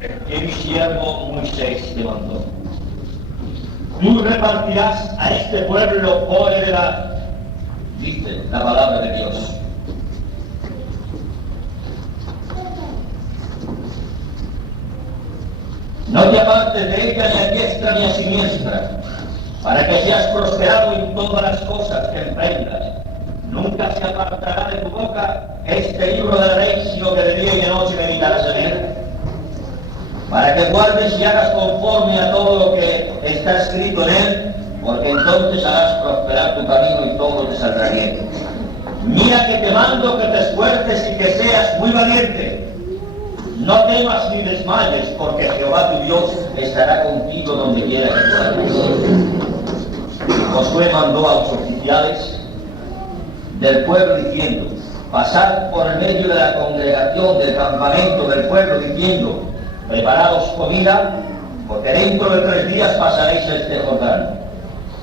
que mi siervo Moisés te mandó. Tú repartirás a este pueblo por heredad, dice la palabra de Dios. No te apartes de ella ni a diestra ni a siniestra, para que seas prosperado en todas las cosas que emprendas. Nunca se apartará de tu boca este libro de la ley, sino que de día y de noche meditarás en él, para que guardes y hagas conforme a todo lo que está escrito en él, porque entonces harás prosperar tu camino y todo te saldrá bien. Mira que te mando que te esfuerces y que seas muy valiente. No temas ni desmayes, porque Jehová tu Dios estará contigo donde quiera que vayas. Josué mandó a los oficiales del pueblo diciendo: pasad por el medio de la congregación del campamento del pueblo diciendo: preparaos comida, porque dentro de 3 días pasaréis este Jordán,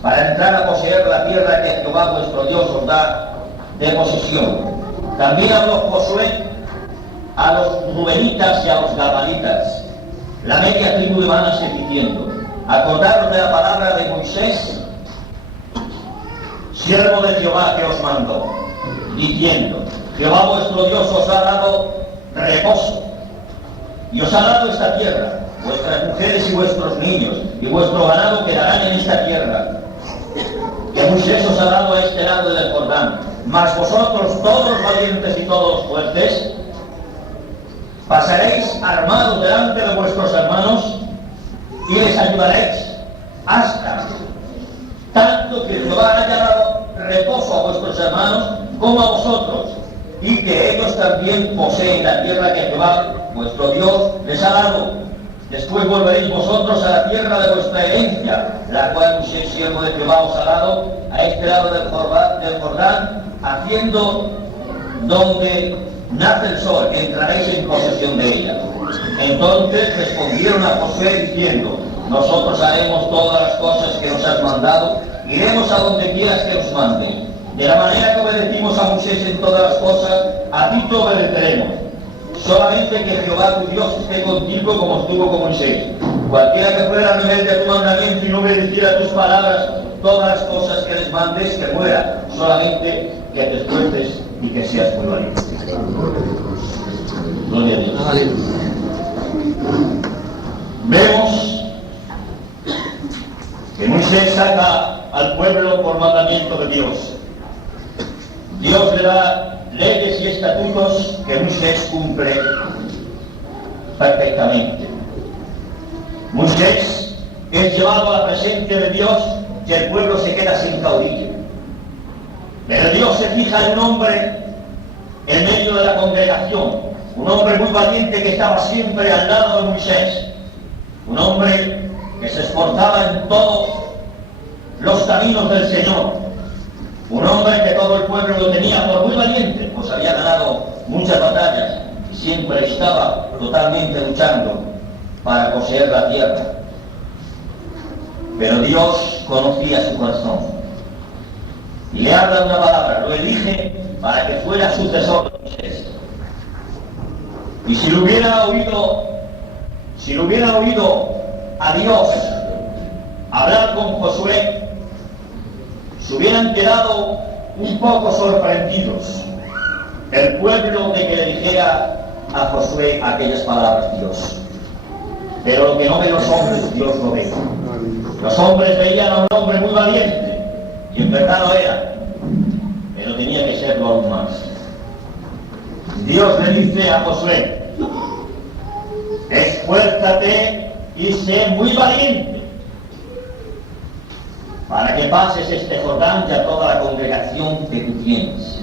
para entrar a poseer la tierra que Jehová vuestro Dios os da de posesión. También habló Josué a los rubenitas y a los gabalitas, la media tribu de Manasés, diciendo: acordaros de la palabra de Moisés, siervo de Jehová, que os mandó, diciendo: Jehová vuestro Dios os ha dado reposo, y os ha dado esta tierra. Vuestras mujeres y vuestros niños y vuestro ganado quedarán en esta tierra que Moisés os ha dado a este lado del Jordán. Mas vosotros, todos los valientes y todos los fuertes, pasaréis armados delante de vuestros hermanos y les ayudaréis hasta tanto que Jehová haya dado reposo a vuestros hermanos como a vosotros, y que ellos también poseen la tierra que Jehová vuestro Dios les ha dado. Después volveréis vosotros a la tierra de vuestra herencia, la cual Moisés, siervo de Jehová, os ha dado a este lado del Jordán, haciendo donde nace el sol, que entraréis en posesión de ella. Entonces respondieron a Josué diciendo: nosotros haremos todas las cosas que nos has mandado, iremos a donde quieras que nos mande. De la manera que obedecimos a Moisés en todas las cosas, a ti te obedeceremos. Solamente que Jehová tu Dios esté contigo como estuvo con Moisés. Cualquiera que fuera rebelde a tu mandamiento y no obedeciera tus palabras, todas las cosas que les mandes, que muera. Solamente que te esfuerces y que seas muy valiente. Gloria a Dios. Vemos que Moisés saca al pueblo por mandamiento de Dios. Dios le da leyes y estatutos que Moisés cumple perfectamente. Moisés es llevado a la presencia de Dios y el pueblo se queda sin caudillo. Pero Dios se fija en un hombre en medio de la congregación, un hombre muy valiente que estaba siempre al lado de Moisés, un hombre que se esforzaba en todos los caminos del Señor, un hombre que todo el pueblo lo tenía por muy valiente, pues había ganado muchas batallas y siempre estaba totalmente luchando para poseer la tierra. Pero Dios conocía su corazón y le habla una palabra, lo elige para que fuera sucesor de Moisés. Y si lo hubiera oído a Dios hablar con Josué, se hubieran quedado un poco sorprendidos el pueblo de que le dijera a Josué aquellas palabras Dios. Pero lo que no ven los hombres, Dios lo ve. Los hombres veían a un hombre muy valiente, y en verdad lo era, pero tenía que serlo aún más. Dios le dice a Josué: esfuérzate y sé muy valiente, para que pases este Jordán y a toda la congregación que tú tienes.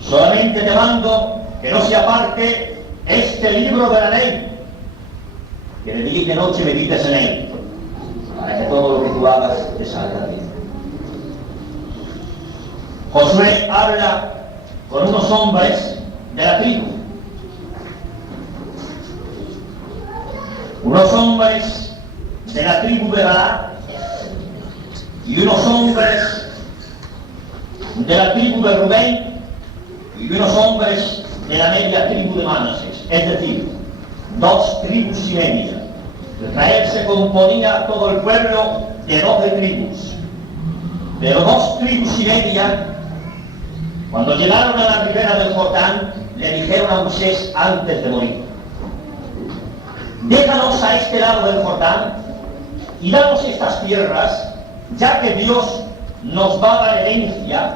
Solamente te mando que no se aparte este libro de la ley, que de día y de noche medites en él, para que todo lo que tú hagas te salga bien. Josué habla con unos hombres de la tribu, unos hombres de la tribu de Galaad y unos hombres de la tribu de Rubén y unos hombres de la media tribu de Manasés. Es decir, 2 tribus y media. Israel se componía todo el pueblo de 12 tribus. Pero 2 tribus y media, cuando llegaron a la ribera del Jordán, le dijeron a Moisés antes de morir: déjanos a este lado del Jordán y danos estas tierras, ya que Dios nos va a dar herencia.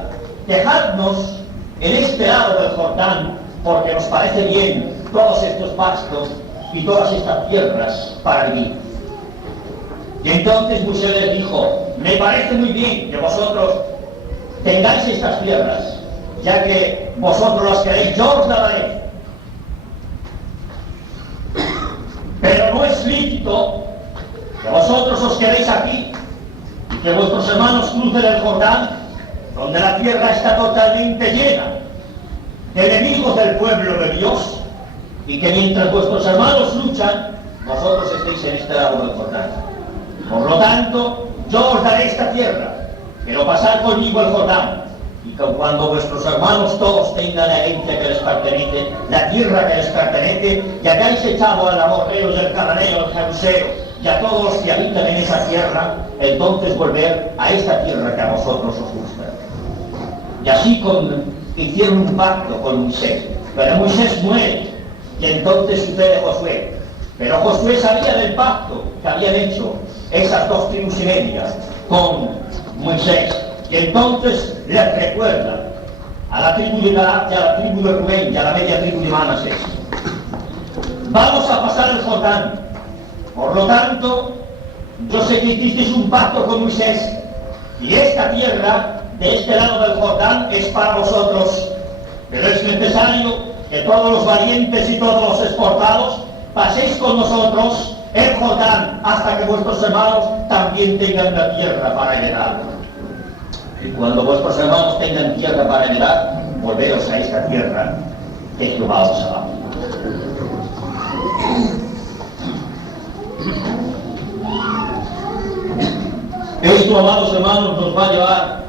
Dejadnos en este lado del Jordán, porque nos parece bien todos estos pastos y todas estas tierras para vivir. Y entonces Moisés les dijo: me parece muy bien que vosotros tengáis estas tierras, ya que vosotros las queréis, yo os las daré. Pero no es lícito que vosotros os quedéis aquí y que vuestros hermanos crucen el Jordán, donde la tierra está totalmente llena de enemigos del pueblo de Dios, y que mientras vuestros hermanos luchan, vosotros estéis en este lado del Jordán. Por lo tanto, yo os daré esta tierra, pero pasad conmigo el Jordán, y que cuando vuestros hermanos todos tengan la herencia que les pertenece, la tierra que les pertenece, y hayáis echado al amorreo del cananeo, al jebuseo, y a todos los que habitan en esa tierra, entonces volver a esta tierra que a vosotros os gusta. Y así hicieron un pacto con Moisés. Pero Moisés muere, y entonces sucede Josué. Pero Josué sabía del pacto que habían hecho esas 2 tribus y media con Moisés. Y entonces les recuerda a la tribu de Gad y a la tribu de Rubén y a la media tribu de Manasés: vamos a pasar el Jordán. Por lo tanto, yo sé que hicisteis un pacto con Moisés, y esta tierra de este lado del Jordán es para vosotros. Pero es necesario que todos los valientes y todos los esforzados paséis con nosotros el Jordán hasta que vuestros hermanos también tengan la tierra para heredar. Y cuando vuestros hermanos tengan tierra para heredar, volveros a esta tierra que Jehová os ha dado. Esto, amados hermanos, nos va a llevar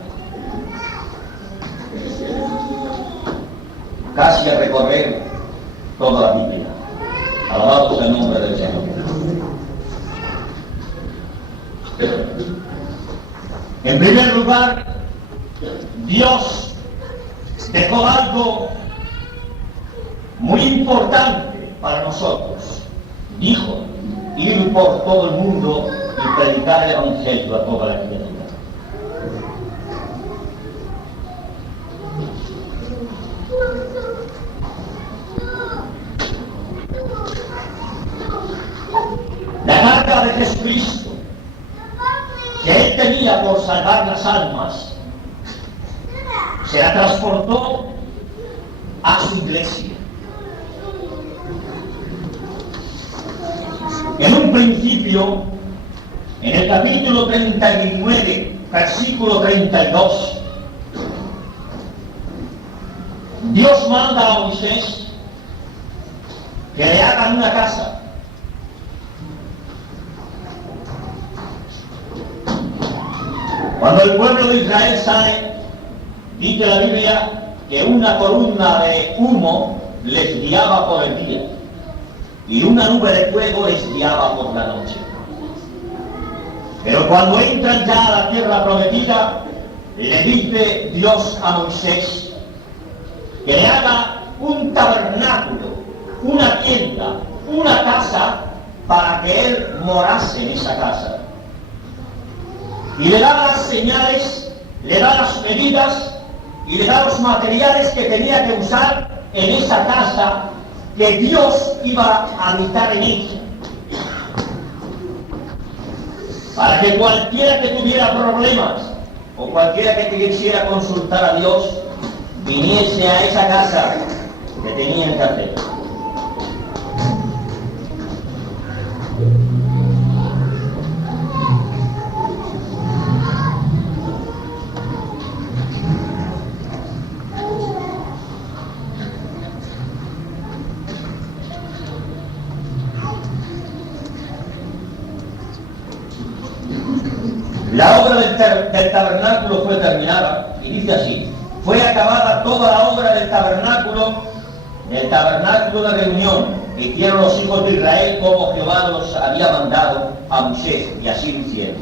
casi a recorrer toda la Biblia. Alabado sea el nombre del Señor. En primer lugar, Dios dejó algo muy importante para nosotros. Dijo: ir por todo el mundo y predicar el Evangelio a toda la criatura. La carga de Jesucristo que Él tenía por salvar las almas se la transportó a su iglesia. En un principio, en el capítulo 39, versículo 32, Dios manda a Moisés que le hagan una casa. Cuando el pueblo de Israel sale, dice la Biblia que una columna de humo les guiaba por el día y una nube de fuego les guiaba por la noche. Pero cuando entran ya a la tierra prometida, le dice Dios a Moisés que le haga un tabernáculo, una tienda, una casa, para que él morase en esa casa. Y le da las señales, le da las medidas y le da los materiales que tenía que usar en esa casa que Dios iba a habitar en ella. Para que cualquiera que tuviera problemas o cualquiera que quisiera consultar a Dios viniese a esa casa que tenían que hacer. La obra del tabernáculo fue terminada, y dice así: fue acabada toda la obra del tabernáculo del tabernáculo de reunión, hicieron los hijos de Israel como Jehová los había mandado a Moisés, y así lo hicieron.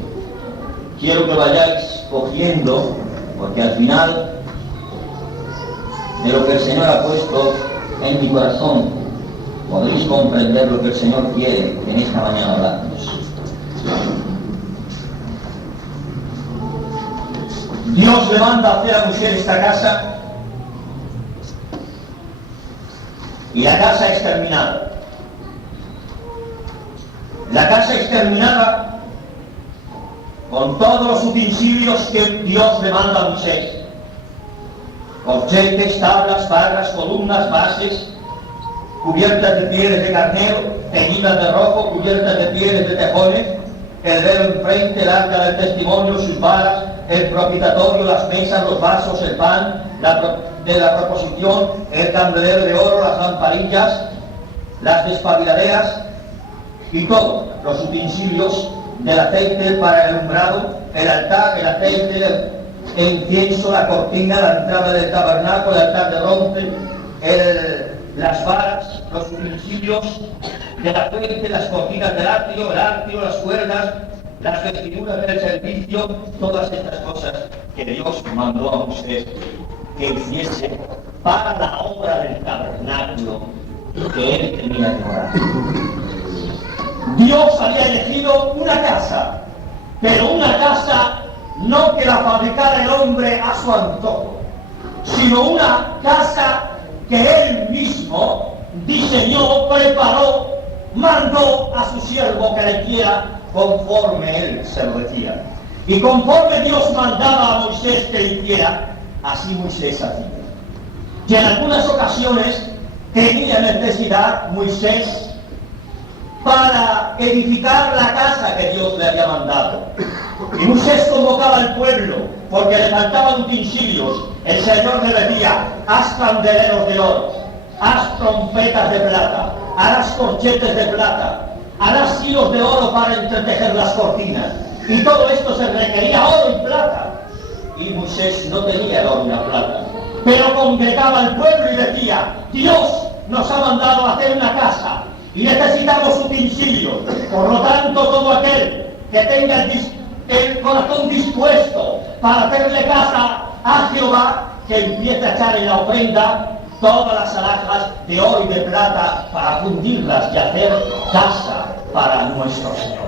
Quiero que vayáis cogiendo, porque al final de lo que el Señor ha puesto en mi corazón, podréis comprender lo que el Señor quiere en esta mañana hablarnos. Dios le manda a hacer a Moisés esta casa, y la casa es terminada. La casa es terminada con todos los utensilios que Dios le manda a Moisés: corchetes, tablas, barras, columnas, bases, cubiertas de pieles de carnero, teñidas de rojo, cubiertas de pieles de tejones, el velo enfrente, el arca del testimonio, sus varas, el propiciatorio, las mesas, los vasos, el pan de la proposición, el candelero de oro, las lamparillas, las despabiladeras y todos los utensilios del aceite para el alumbrado, el altar, el aceite, el incienso, la cortina, la entrada del tabernáculo, el altar de bronce, las varas, los utensilios del aceite, las cortinas del átrio, las cuerdas, las vestiduras del servicio, todas estas cosas que Dios mandó a Moisés que hiciese para la obra del tabernáculo que él tenía que orar. Dios había elegido una casa, pero una casa no que la fabricara el hombre a su antojo, sino una casa que él mismo diseñó, preparó, mandó a su siervo que le hiciera conforme él se lo decía. Y conforme Dios mandaba a Moisés que le hiciera, así Moisés hacía. Y en algunas ocasiones tenía necesidad Moisés para edificar la casa que Dios le había mandado. Y Moisés convocaba al pueblo porque le faltaban utensilios. El Señor le decía: haz candeleros de oro, haz trompetas de plata, harás corchetes de plata, harás hilos de oro para entretejer las cortinas. Y todo esto se requería oro y plata. Y Moisés no tenía el oro y la plata, pero congregaba al pueblo y decía: Dios nos ha mandado a hacer una casa y necesitamos utensilios. Por lo tanto, todo aquel que tenga el corazón dispuesto para hacerle casa a Jehová, que empiece a echar en la ofrenda todas las alhajas de oro y de plata para fundirlas y hacer casa para nuestro Señor.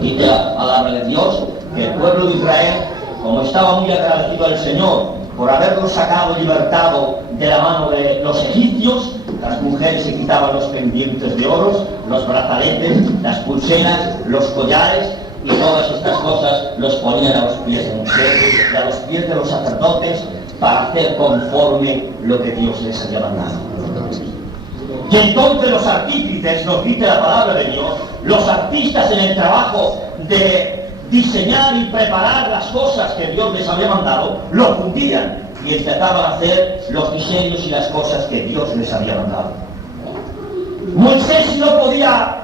Dice la palabra de Dios que el pueblo de Israel, como estaba muy agradecido al Señor por haberlo sacado, libertado de la mano de los egipcios, las mujeres se quitaban los pendientes de oro, los brazaletes, las pulseras, los collares, y todas estas cosas los ponían a los pies de Moisés y a los pies de los sacerdotes para hacer conforme lo que Dios les había mandado. Y entonces los artífices, nos dice la palabra de Dios, los artistas en el trabajo de diseñar y preparar las cosas que Dios les había mandado, lo fundían y empezaban a hacer los diseños y las cosas que Dios les había mandado. Moisés no podía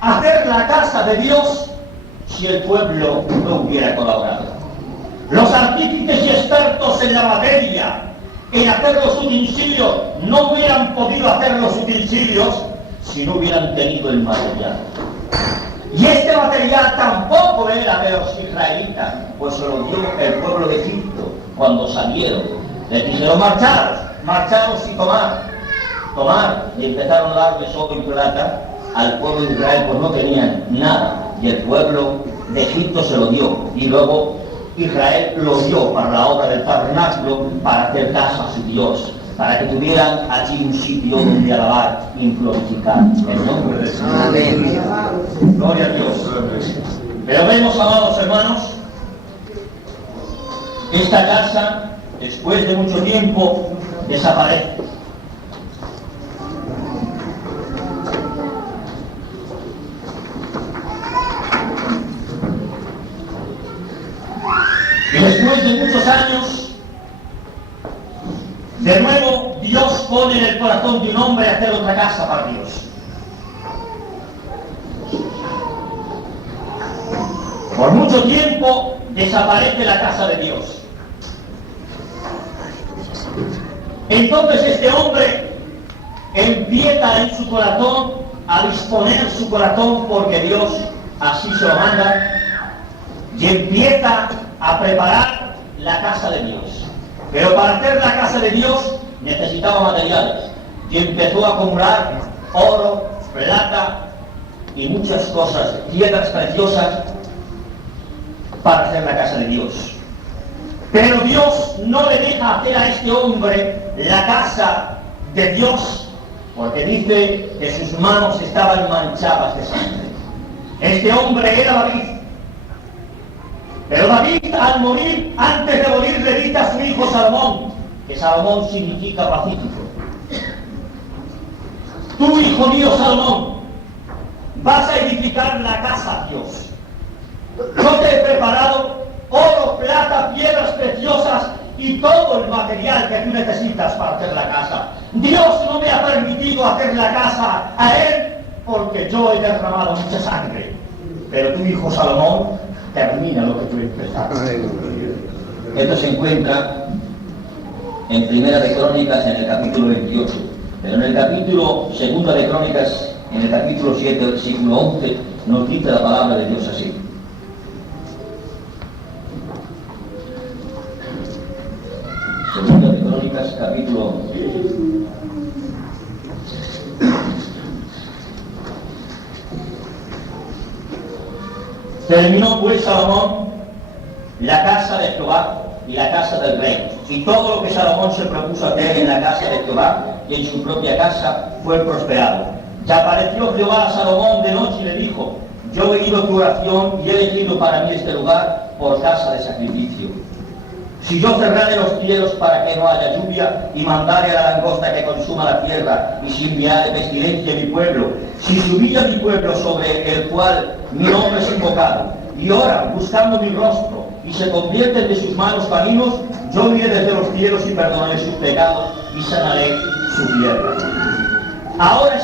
hacer la casa de Dios si el pueblo no hubiera colaborado. Los artífices y expertos en la materia, en hacer los utensilios, no hubieran podido hacer los utensilios si no hubieran tenido el material. Y este material tampoco era de los israelitas, pues se lo dio el pueblo de Egipto cuando salieron. Les dijeron: marcharos y tomar, y empezaron a darles oro y plata al pueblo de Israel, pues no tenían nada, y el pueblo de Egipto se lo dio, y luego Israel lo dio para la obra del tabernáculo, para hacer casa a su Dios, para que tuvieran allí un sitio donde alabar y glorificar el nombre del Señor. Amén. Gloria a Dios. Pero vemos, amados hermanos, esta casa, después de mucho tiempo, desaparece. Y después de muchos años, de nuevo Dios pone en el corazón de un hombre hacer otra casa para Dios. Por mucho tiempo desaparece la casa de Dios. Entonces este hombre empieza en su corazón a disponer su corazón porque Dios así se lo manda y empieza a preparar la casa de Dios. Pero para hacer la casa de Dios necesitaba materiales y empezó a acumular oro, plata y muchas cosas, piedras preciosas para hacer la casa de Dios. Pero Dios no le deja hacer a este hombre la casa de Dios, porque dice que sus manos estaban manchadas de sangre. Este hombre era David. Pero David, al morir, antes de morir, le dice a su hijo Salomón, que Salomón significa pacífico: tú, hijo mío Salomón, vas a edificar la casa a Dios. Yo te he preparado oro, plata, piedras preciosas y todo el material que tú necesitas para hacer la casa. Dios no me ha permitido hacer la casa a él porque yo he derramado mucha sangre. Pero tu hijo Salomón termina lo que tú empezaste. Esto se encuentra en Primera de Crónicas, en el capítulo 28. Pero en el capítulo Segunda de Crónicas, en el capítulo 7, versículo 11, nos dice la palabra de Dios así. Segunda de Crónicas, capítulo 11. Terminó pues Salomón la casa de Jehová y la casa del rey, y todo lo que Salomón se propuso hacer en la casa de Jehová y en su propia casa fue prosperado. Y apareció Jehová a Salomón de noche y le dijo: yo he oído tu oración y he elegido para mí este lugar por casa de sacrificio. Si yo cerrare los cielos para que no haya lluvia, y mandare a la langosta que consuma la tierra, y si enviare pestilencia a mi pueblo, si subiera mi pueblo sobre el cual mi nombre es invocado, y oran buscando mi rostro, y se convierten de sus malos caminos, yo iré desde los cielos y perdonaré sus pecados, y sanaré su tierra. Ahora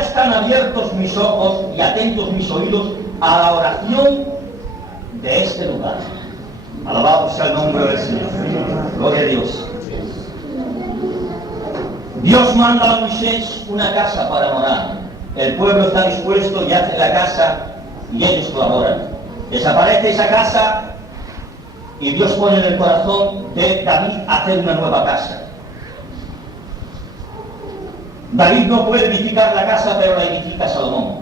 están abiertos mis ojos y atentos mis oídos a la oración de este lugar. Alabado sea el nombre del Señor. Gloria a Dios. Dios manda a Moisés una casa para morar. El pueblo está dispuesto y hace la casa y ellos colaboran. Desaparece esa casa y Dios pone en el corazón de David hacer una nueva casa. David no puede edificar la casa, pero la edifica Salomón.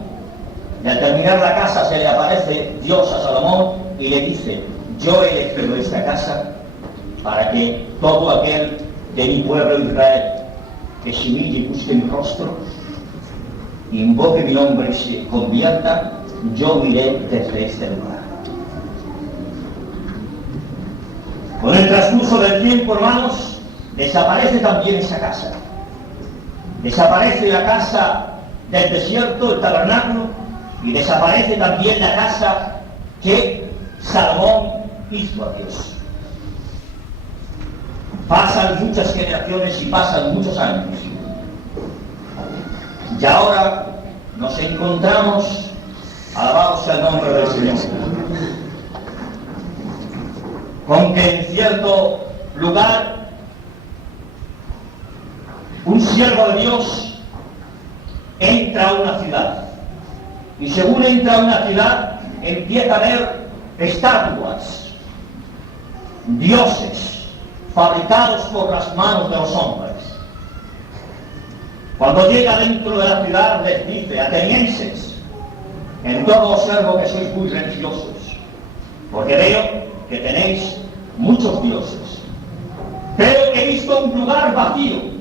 Y al terminar la casa se le aparece Dios a Salomón y le dice: yo he elegido esta casa para que todo aquel de mi pueblo Israel que se humille y busque mi rostro, invoque mi nombre y se convierta, yo iré desde este lugar. Con el transcurso del tiempo, hermanos, desaparece también esa casa. Desaparece la casa del desierto, el tabernáculo, y desaparece también la casa que Salomón hizo a Dios. Pasan muchas generaciones y pasan muchos años. Y ahora nos encontramos, alabado sea el nombre del Señor, con que en cierto lugar un siervo de Dios entra a una ciudad. Y según entra a una ciudad, empieza a ver estatuas, dioses, fabricados por las manos de los hombres. Cuando llega dentro de la ciudad les dice: atenienses, en todo observo que sois muy religiosos, porque veo que tenéis muchos dioses. Pero he visto un lugar vacío.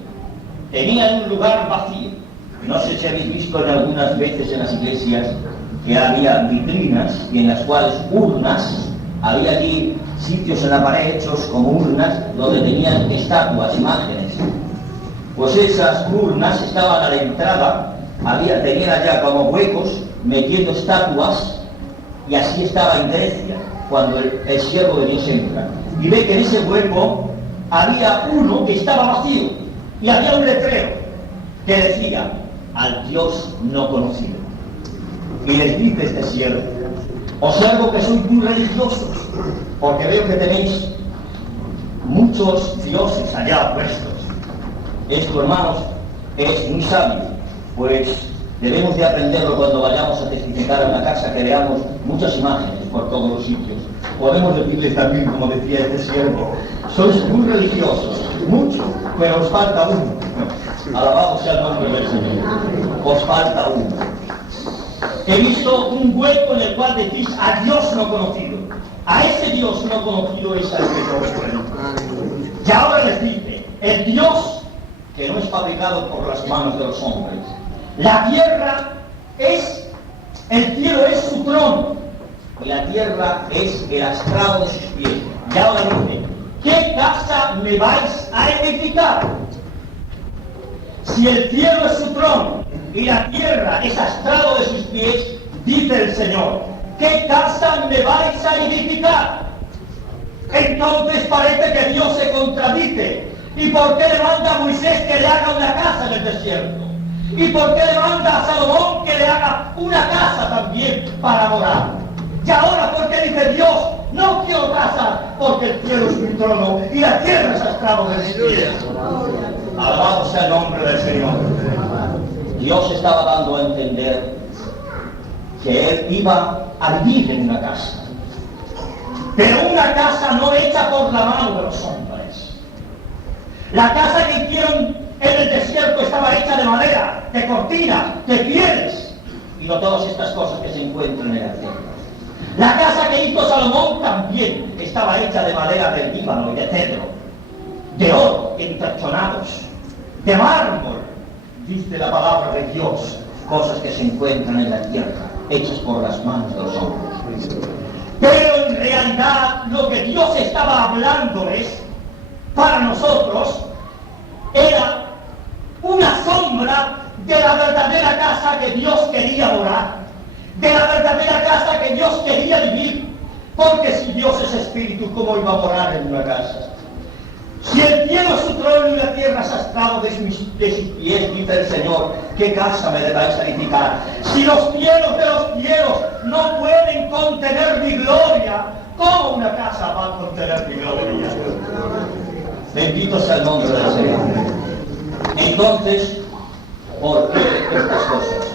Tenían un lugar vacío. No sé si habéis visto en algunas veces en las iglesias que había vitrinas y en las cuales urnas, había allí sitios en la pared hechos como urnas donde tenían estatuas, imágenes. Pues esas urnas estaban a la entrada, tenían allá como huecos metiendo estatuas, y así estaba en Grecia cuando el siervo de Dios entra. Y ve que en ese hueco había uno que estaba vacío y había un letrero que decía: al Dios no conocido. Y les dice este siervo: observo que sois muy religiosos, porque veo que tenéis muchos dioses allá puestos. Esto, hermanos, es muy sabio, pues debemos de aprenderlo cuando vayamos a testificar en la casa, que veamos muchas imágenes por todos los sitios. Podemos decirles también, como decía este siervo, sois muy religiosos, mucho, pero os falta uno. Alabado sea el nombre del Señor. Os falta uno. He visto un hueco en el cual decís a Dios no conocido. A ese Dios no conocido es al que yo os predico. Y ahora les dice, el Dios que no es fabricado por las manos de los hombres. La tierra es, el cielo es su trono, y la tierra es el estrado de sus pies. Y ahora dice, ¿qué casa me vais a edificar? Si el cielo es su trono y la tierra es estrado de sus pies, dice el Señor, ¿qué casa me vais a edificar? Entonces parece que Dios se contradice. ¿Y por qué le manda a Moisés que le haga una casa en el desierto? ¿Y por qué le manda a Salomón que le haga una casa también para morar? Y ahora, ¿por qué dice Dios, no quiero casa, porque el cielo es mi trono y la tierra es estrado de mis pies? Alabado sea el nombre del Señor. Dios estaba dando a entender que Él iba a vivir en una casa, pero una casa no hecha por la mano de los hombres. La casa que hicieron en el desierto estaba hecha de madera, de cortina, de pieles, y no todas estas cosas que se encuentran en la tierra. La casa que hizo Salomón también estaba hecha de madera del Líbano y de cedro, de oro enterchonados, de mármol, dice la palabra de Dios, cosas que se encuentran en la tierra, hechas por las manos de los hombres. Pero en realidad lo que Dios estaba hablándoles para nosotros era una sombra de la verdadera casa que Dios quería morar, de la verdadera casa que Dios quería vivir, porque si Dios es espíritu, ¿cómo iba a morar en una casa? Si el cielo es su trono y la tierra es estrado de sus pies, dice el Señor, ¿qué casa me debáis a edificar? Si los cielos de los cielos no pueden contener mi gloria, ¿cómo una casa va a contener mi gloria? Bendito sea el nombre del Señor. Entonces, ¿por qué estas cosas?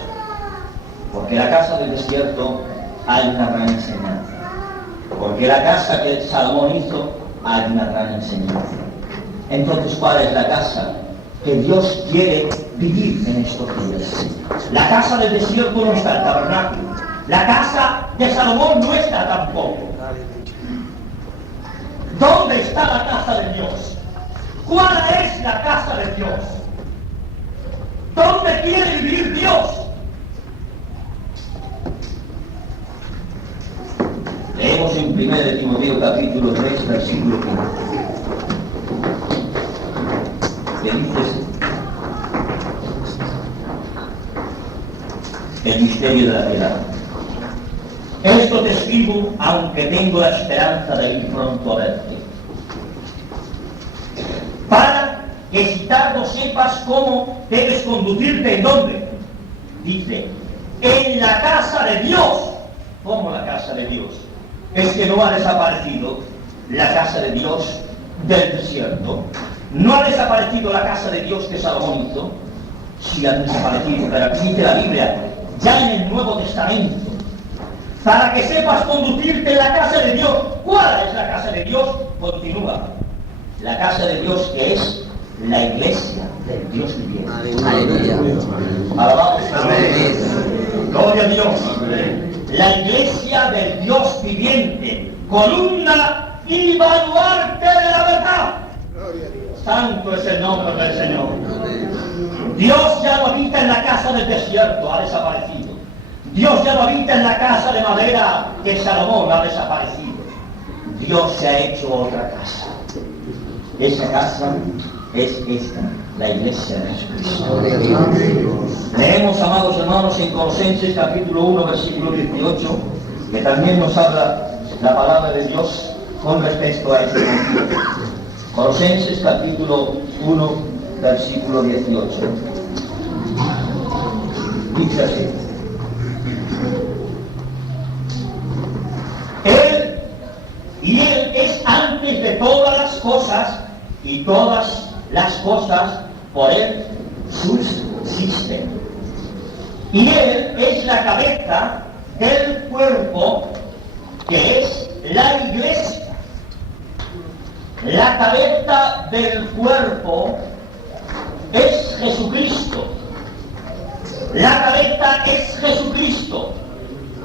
Porque la casa del desierto hay una gran enseñanza. Porque la casa que Salomón hizo hay una gran enseñanza. Entonces, ¿cuál es la casa que Dios quiere vivir en estos días? La casa del desierto no está, el tabernáculo. La casa de Salomón no está tampoco. ¿Dónde está la casa de Dios? ¿Cuál es la casa de Dios? ¿Dónde quiere vivir Dios? Leemos en 1 Timoteo capítulo 3, versículo 15. Que dice el misterio de la piedad. Esto te escribo, aunque tengo la esperanza de ir pronto a verte, para que si tardo sepas cómo debes conducirte. ¿En dónde? Dice, en la casa de Dios. ¿Cómo la casa de Dios? Es que no ha desaparecido la casa de Dios del desierto. No ha desaparecido la casa de Dios que Salomón hizo. Sí ha desaparecido, pero aquí dice la Biblia, ya en el Nuevo Testamento, para que sepas conducirte en la casa de Dios. ¿Cuál es la casa de Dios? Continúa. La casa de Dios que es la iglesia del Dios viviente. Aleluya. Alabado sea Dios. Gloria a Dios. La iglesia del Dios viviente, columna y baluarte de la verdad. Santo es el nombre del Señor. Dios ya no habita en la casa del desierto, ha desaparecido. Dios ya no habita en la casa de madera que Salomón ha desaparecido. Dios se ha hecho otra casa. Esa casa es esta, la iglesia de Jesucristo. Leemos, amados hermanos, en Colosenses capítulo 1, versículo 18, que también nos habla la palabra de Dios con respecto a este motivo. Colosenses capítulo 1, versículo 18. Dice así. Él es antes de todas cosas y todas las cosas por Él subsisten. Y Él es la cabeza del cuerpo, que es la Iglesia. La cabeza del cuerpo es Jesucristo. La cabeza es Jesucristo.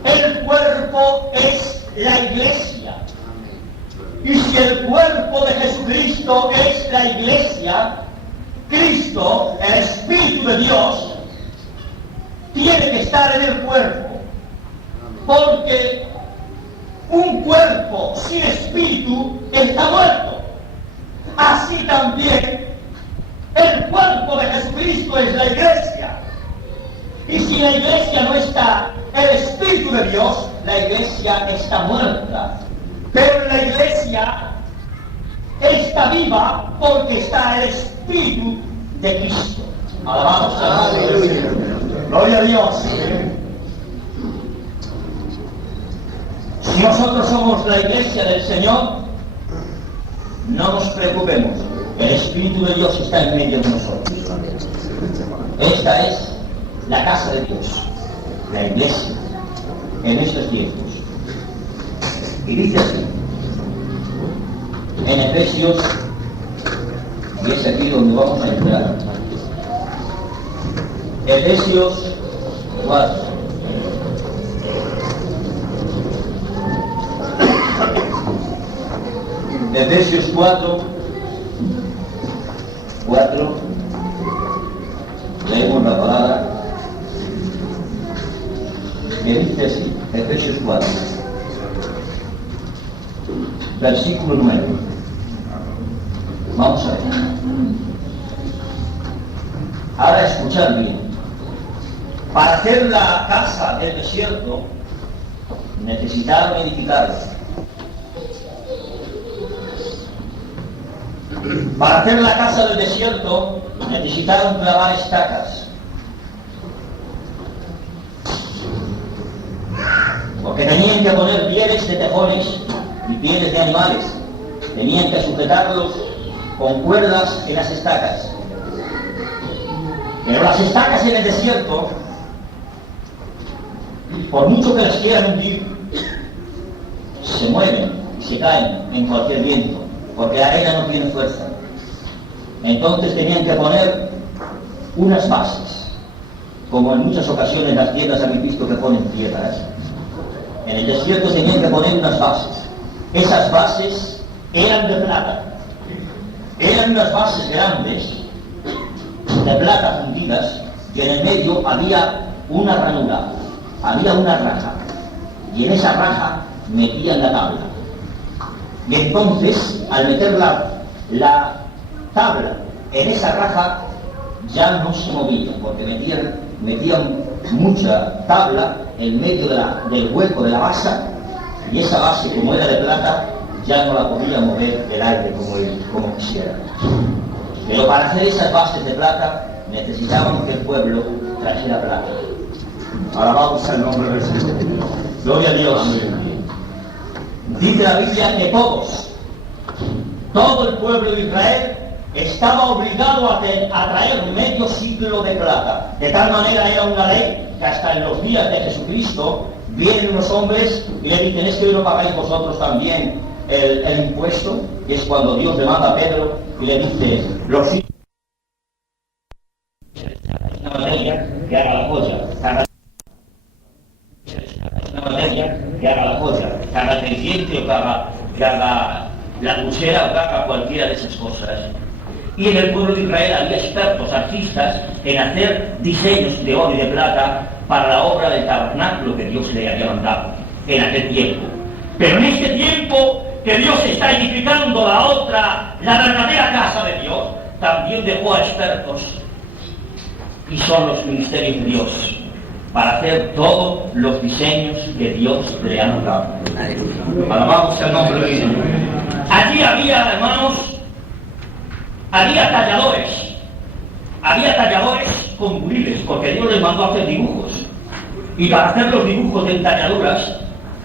El cuerpo es la Iglesia. Y si el cuerpo de Jesucristo es la Iglesia, Cristo, el Espíritu de Dios, tiene que estar en el cuerpo. Porque un cuerpo sin espíritu está muerto. Así también el cuerpo de Jesucristo es la Iglesia. Y si la Iglesia no está el Espíritu de Dios, la Iglesia está muerta. Pero la Iglesia está viva porque está el Espíritu de Cristo. Alabamos a Dios. Gloria a Dios. Si nosotros somos la Iglesia del Señor, no nos preocupemos. El Espíritu de Dios está en medio de nosotros. Esta es la casa de Dios, la Iglesia, en estos tiempos. Y dice así, en Efesios, y es aquí donde vamos a entrar. Efesios 4. Efesios 4, leemos la palabra, que dice así, Efesios 4, versículo 9. Vamos a ver. Ahora escuchad bien. Para hacer la casa del desierto, necesitaron edificarla. Para hacer la casa del desierto necesitaron clavar estacas, porque tenían que poner pieles de tejones y pieles de animales, tenían que sujetarlos con cuerdas en las estacas. Pero las estacas en el desierto, por mucho que las quieran hundir, se mueven, se caen en cualquier viento, porque la arena no tiene fuerza. Entonces tenían que poner unas bases, como en muchas ocasiones las tiendas habéis visto que ponen piedras. En el desierto tenían que poner unas bases. Esas bases eran de plata. Eran unas bases grandes, de plata fundidas, y en el medio había una ranura, había una raja, y en esa raja metían la tabla. Y entonces, al meter la tabla en esa raja, ya no se movía, porque metían mucha tabla en medio del hueco de la base, y esa base, como era de plata, ya no la podía mover el aire como quisiera. Pero para hacer esas bases de plata, necesitaban que el pueblo trajera plata. Alabamos el nombre del Señor. Gloria a Dios. Dice la Biblia que todo el pueblo de Israel estaba obligado a traer medio siglo de plata. De tal manera era una ley que hasta en los días de Jesucristo vienen unos hombres y le dicen: es que hoy no pagáis vosotros también el impuesto. Y es cuando Dios le manda a Pedro y le dice: los hijos una materia que haga la joya, una materia que haga la joya, que haga el diente o que haga la pulsera o que haga cualquiera de esas cosas. Y en el pueblo de Israel había expertos, artistas, en hacer diseños de oro y de plata para la obra del tabernáculo que Dios le había mandado en aquel tiempo. Pero en este tiempo que Dios está edificando la verdadera casa de Dios, también dejó a expertos, y son los ministerios de Dios, para hacer todos los diseños que Dios le ha mandado. Alabamos el nombre de Dios. Allí había, hermanos, había talladores con buriles, porque Dios les mandó a hacer dibujos. Y para hacer los dibujos de talladuras,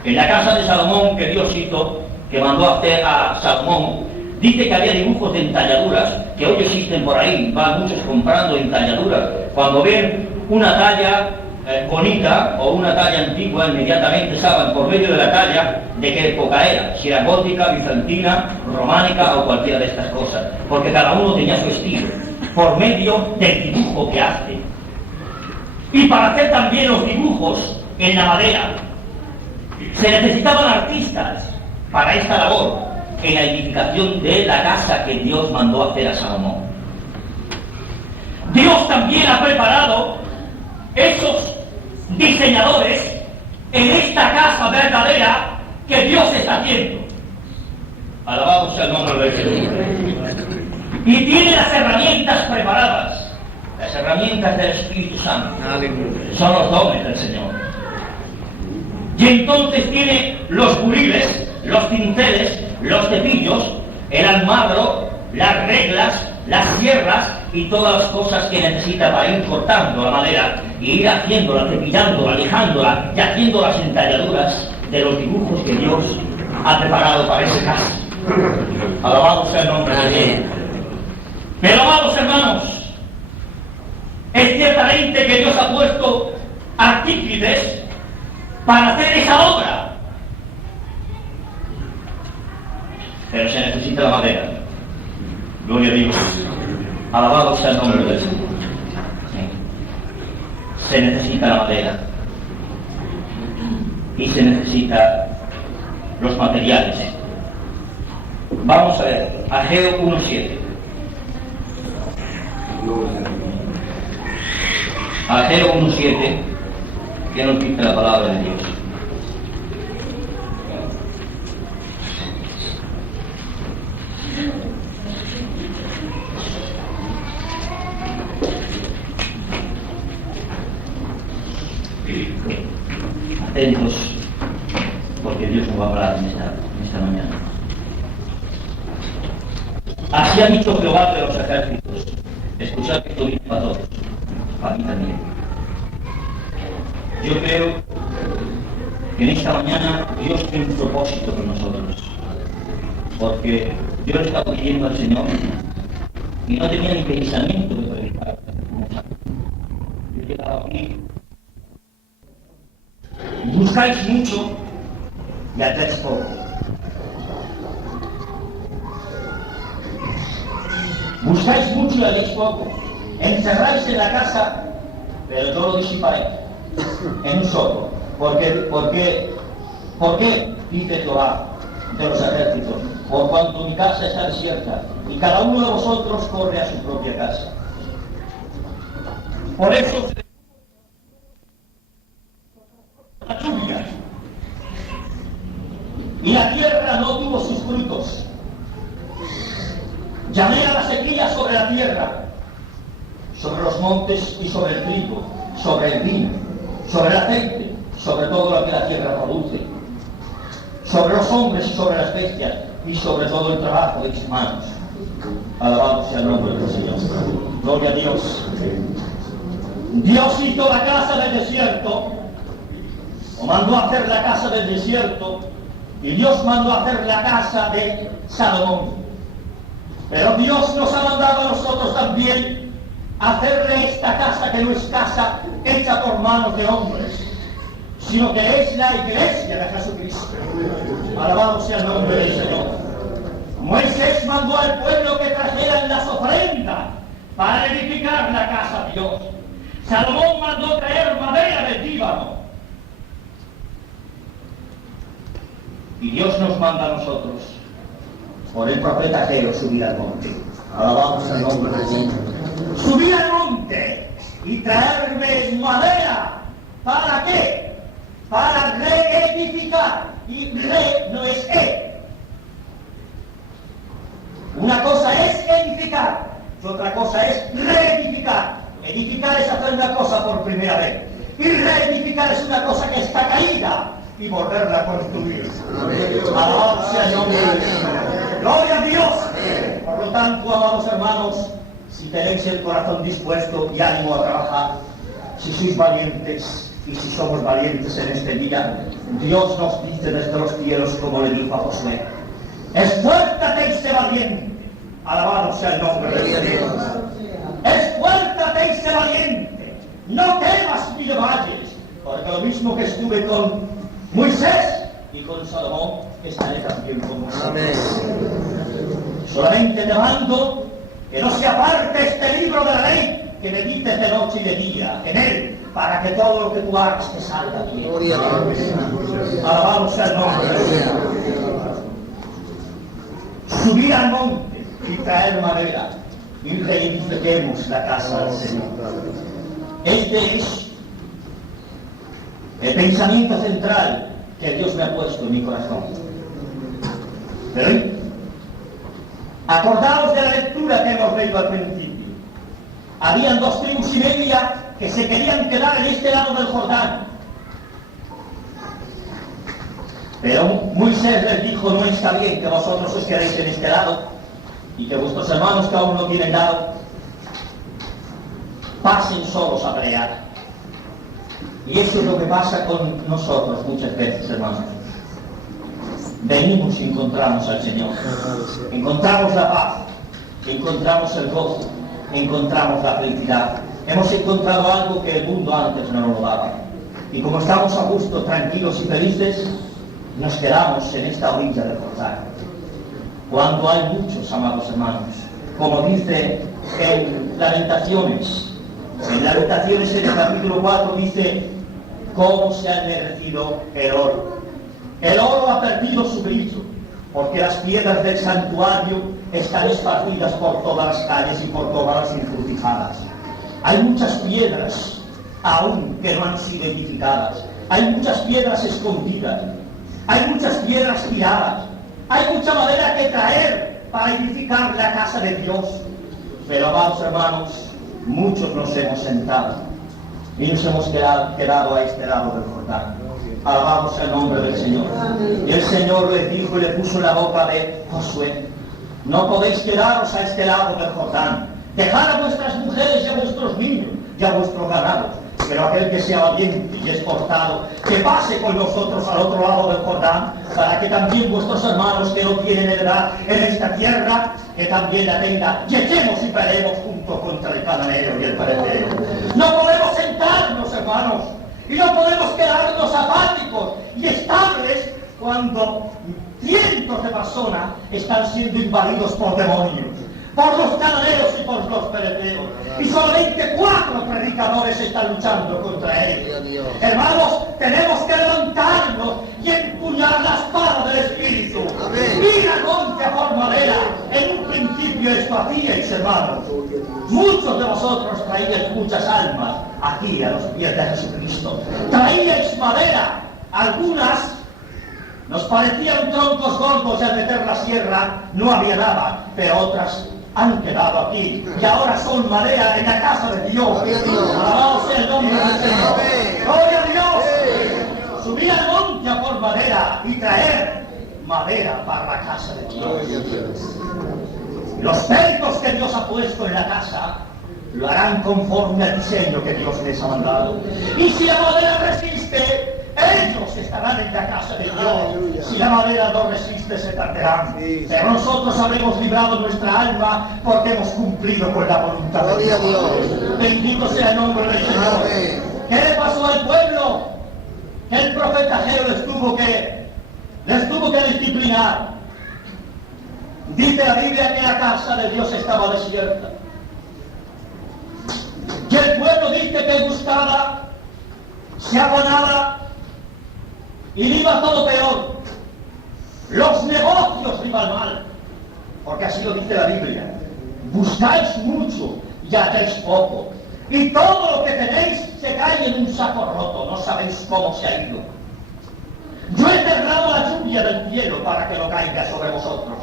en la casa de Salomón que Dios hizo, que mandó a hacer a Salomón, Dice que había dibujos de entalladuras, que hoy existen por ahí, van muchos comprando entalladuras. Cuando ven una talla bonita o una talla antigua, inmediatamente saben por medio de la talla de qué época era, si era gótica, bizantina, románica o cualquiera de estas cosas, porque cada uno tenía su estilo, por medio del dibujo que hace. Y para hacer también los dibujos en la madera, se necesitaban artistas para esta labor, en la edificación de la casa que Dios mandó hacer a Salomón. Dios también ha preparado esos diseñadores en esta casa verdadera que Dios está haciendo. Alabado sea el nombre del Señor. Y tiene las herramientas preparadas, las herramientas del Espíritu Santo. Son los dones del Señor. Y entonces tiene los buriles, los pinceles, los cepillos, el almabro, las reglas, las sierras y todas las cosas que necesita para ir cortando la madera y ir haciéndola, cepillándola, lijándola y haciendo las entalladuras de los dibujos que Dios ha preparado para ese caso. Alabado sea el nombre de Dios. Pero, amados hermanos, es ciertamente que Dios ha puesto artífices para hacer esa obra. Pero se necesita la madera. Gloria a Dios. Alabado sea el nombre del Señor. Sí. Se necesita la madera. Y se necesita los materiales. Vamos a ver, Ageo 1:7. Ageo 1:7, que nos dice la palabra de Dios. Atentos, porque Dios nos va a hablar en esta mañana. Así ha dicho Jehová de los ejércitos. Escuchad que esto dice para todos, para mí también. Yo creo que en esta mañana Dios tiene un propósito con nosotros, porque yo le estaba pidiendo al Señor y no tenía ni pensamiento de predicar. Yo quedaba aquí. Buscáis mucho y halláis poco. Buscáis mucho y halláis poco. Encerráis en la casa, pero no lo disiparéis en un soplo. ¿Por qué dice Jehová de los ejércitos? Por cuanto mi casa está desierta y cada uno de vosotros corre a su propia casa. Por eso la lluvia y la tierra no tuvo sus frutos. Llamé a la sequía sobre la tierra, sobre los montes y sobre el trigo, sobre el vino, sobre el aceite, sobre todo lo que la tierra produce, sobre los hombres y sobre las bestias y sobre todo el trabajo de mis manos. Alabado sea el nombre del Señor. Gloria a Dios. Dios hizo la casa del desierto, o mandó a hacer la casa del desierto, y Dios mandó a hacer la casa de Salomón. Pero Dios nos ha mandado a nosotros también a hacerle esta casa, que no es casa hecha por manos de hombres, sino que es la iglesia de Jesucristo. Alabado sea el nombre del Señor. Moisés mandó al pueblo que trajeran las ofrendas para edificar la casa de Dios. Salomón mandó traer madera del Líbano. Y Dios nos manda a nosotros, por el profeta Ageo, subir al monte. Alabamos el nombre del Señor. Subir al monte y traerme madera. ¿Para qué? Para reedificar. Y re no es e. Una cosa es edificar y otra cosa es reedificar. Edificar es hacer una cosa por primera vez. Y reedificar es una cosa que está caída y volverla a construir. Alabado sea el nombre del Señor. Gloria a Dios. Por lo tanto, amados hermanos, si tenéis el corazón dispuesto y ánimo a trabajar, si sois valientes y si somos valientes en este día, Dios nos dice desde los cielos, como le dijo a Josué: Esfuérzate y sé valiente. Alabado sea el nombre de Dios. Esfuérzate y sé valiente. No temas ni desmayes. Porque lo mismo que estuve con Moisés y con Salomón, estaré también con vosotros. Solamente te mando que no se aparte este libro de la ley, que medites de noche y de día en él, para que todo lo que tú hagas te salga bien. Alabado sea el nombre de Dios. Subir al monte y traer madera y reedifiquemos la casa del Señor. Este es el pensamiento central que Dios me ha puesto en mi corazón. ¿Pero? Acordaos de la lectura que hemos leído al principio. Habían 2 tribus y media que se querían quedar en este lado del Jordán. Pero Moisés les dijo: no está bien que vosotros os quedéis en este lado y que vuestros hermanos que aún no tienen lado pasen solos a pelear. Y eso es lo que pasa con nosotros muchas veces, hermanos. Venimos y encontramos al Señor. Encontramos la paz, encontramos el gozo, encontramos la felicidad. Hemos encontrado algo que el mundo antes no nos lo daba. Y como estamos a gusto, tranquilos y felices, nos quedamos en esta orilla del Jordán. Cuando hay muchos, amados hermanos, como dice en Lamentaciones, en el capítulo 4 dice: cómo se ha ennegrecido el oro. El oro ha perdido su brillo, porque las piedras del santuario están esparcidas por todas las calles y por todas las encrucijadas. Hay muchas piedras aún que no han sido edificadas. Hay muchas piedras escondidas. Hay muchas piedras tiradas. Hay mucha madera que traer para edificar la casa de Dios. Pero, amados hermanos, muchos nos hemos sentado y nos hemos quedado a este lado del Jordán. Alabamos el nombre del Señor. Y el Señor les dijo y le puso en la boca de Josué: no podéis quedaros a este lado del Jordán. Dejad a vuestras mujeres y a vuestros niños y a vuestros ganados. Pero aquel que sea valiente y exportado, que pase con nosotros al otro lado del Jordán, para que también vuestros hermanos que no tienen heredad en esta tierra, que también la tengan. Y echemos y peleemos juntos contra el cananeo y el pereceo. No podemos sentarnos, hermanos, y no podemos quedarnos apáticos y estables cuando cientos de personas están siendo invadidos por demonios, por los cananeos y por los pereceos, y solamente 4 predicadores están luchando contra ellos. Hermanos, tenemos que levantarnos y empuñar la espada del Espíritu. Ir al monte a por madera. En un principio esto hacíais, hermanos. Muchos de vosotros traíais muchas almas aquí a los pies de Jesucristo. Traíais madera. Algunas nos parecían troncos gordos y al meter la sierra no había nada, pero otras han quedado aquí y ahora son madera en la casa de Dios. Alabado sea el nombre del Señor. ¡Gloria a Dios! Subir al monte a por madera y traer madera para la casa de Dios. Los cercos que Dios ha puesto en la casa lo harán conforme al diseño que Dios les ha mandado. Y si la madera resiste, ellos estarán en la casa de Dios. Si la madera no resiste, se perderán. Pero nosotros habremos librado nuestra alma porque hemos cumplido con la voluntad de Dios. Bendito sea el nombre del Señor. ¿Qué le pasó al pueblo? El profeta Ageo les tuvo que disciplinar. Dice la Biblia que la casa de Dios estaba desierta. Y el pueblo dice que buscaba, se afanaba, y iba todo peor. Los negocios iban mal, porque así lo dice la Biblia. Buscáis mucho y halláis poco, y todo lo que tenéis se cae en un saco roto, no sabéis cómo se ha ido. Yo he cerrado la lluvia del cielo para que no caiga sobre vosotros.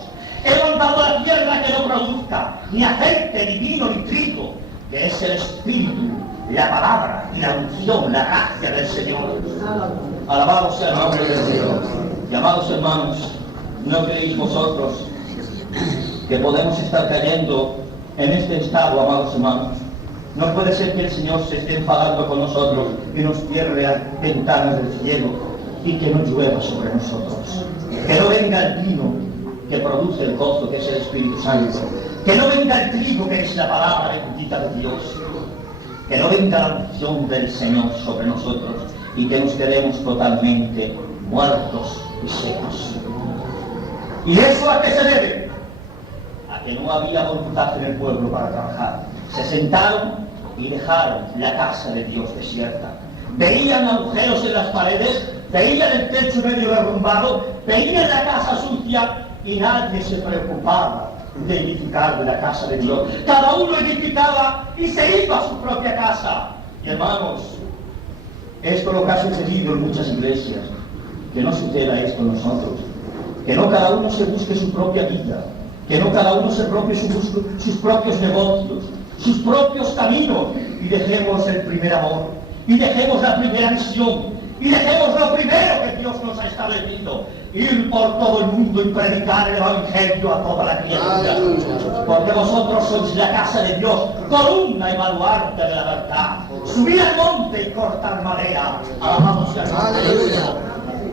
He mandado a la tierra que no produzca ni aceite, ni vino, ni trigo, que es el Espíritu, la palabra y la unción, la gracia del Señor. Alabado sea el nombre de Dios. Y amados hermanos, ¿no creéis vosotros que podemos estar cayendo en este estado, amados hermanos? No puede ser que el Señor se esté enfadando con nosotros y nos cierre las ventanas del cielo y que no llueva sobre nosotros. Que no venga el vino que produce el gozo, que es el Espíritu Santo. Que no venga el trigo, que es la palabra bendita de Dios. Que no venga la unción del Señor sobre nosotros y que nos quedemos totalmente muertos y secos. ¿Y eso a qué se debe? A que no había voluntad en el pueblo para trabajar. Se sentaron y dejaron la casa de Dios desierta. Veían agujeros en las paredes, veían el techo medio derrumbado, veían la casa sucia y nadie se preocupaba de edificar de la casa de Dios. Cada uno edificaba y se iba a su propia casa. Y hermanos, esto es lo que ha sucedido en muchas iglesias. Que no suceda esto en nosotros. Que no cada uno se busque su propia vida. Que no cada uno se busque sus propios negocios, sus propios caminos. Y dejemos el primer amor. Y dejemos la primera misión. Y dejemos lo primero que Dios nos ha establecido. Ir por todo el mundo y predicar el Evangelio a toda la criatura. Porque vosotros sois la casa de Dios, columna y baluarte de la verdad. Subir al monte y cortar madera. Alabamos a Dios.